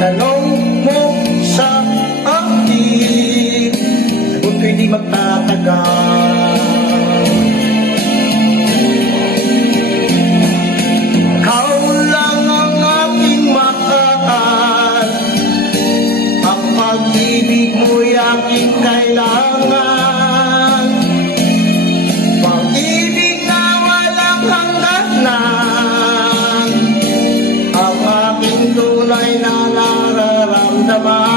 Tanong mo sa akin, sagot ko'y di magtatagal. Ikaw lang ang aking mahal, ang pag-ibig mo'y aking kailangan. Pag-ibig na walang hangganan, ang aking tunay na nararamdaman.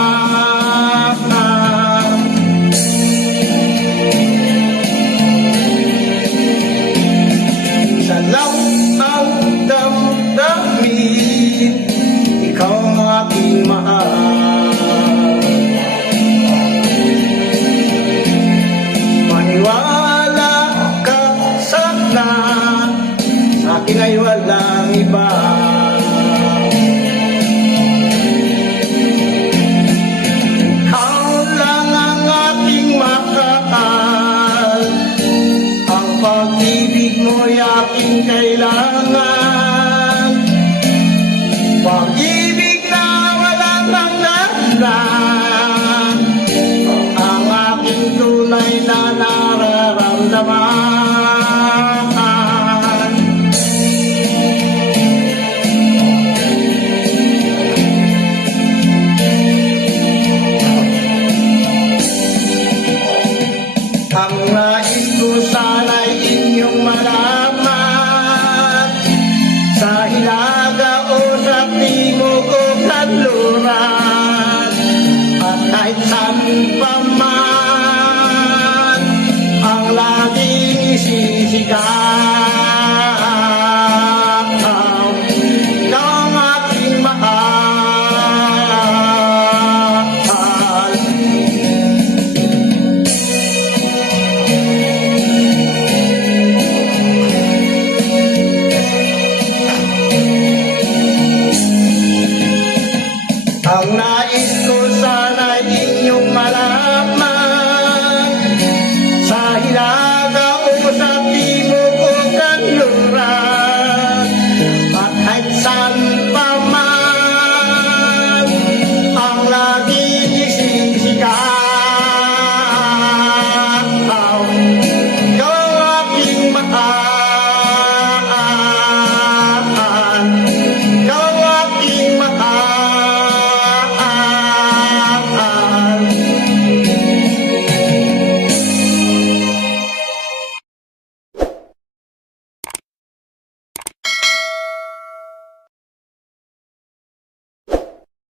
Isa lang ang damdamin, ikaw ang aking mahal. Maniwala ka sana, sa akin ay walang iba. Pag-ibig mo'y aking kailangan, pag-ibig na walang hangganan, ang aking tunay na nararamdaman. Ang nais ko sana'y inyong malaman, sa hilaga o sa timog o kanluran, at kahit saan pa man, ang laging isisigaw. Ikaw ang aking mahal. Ang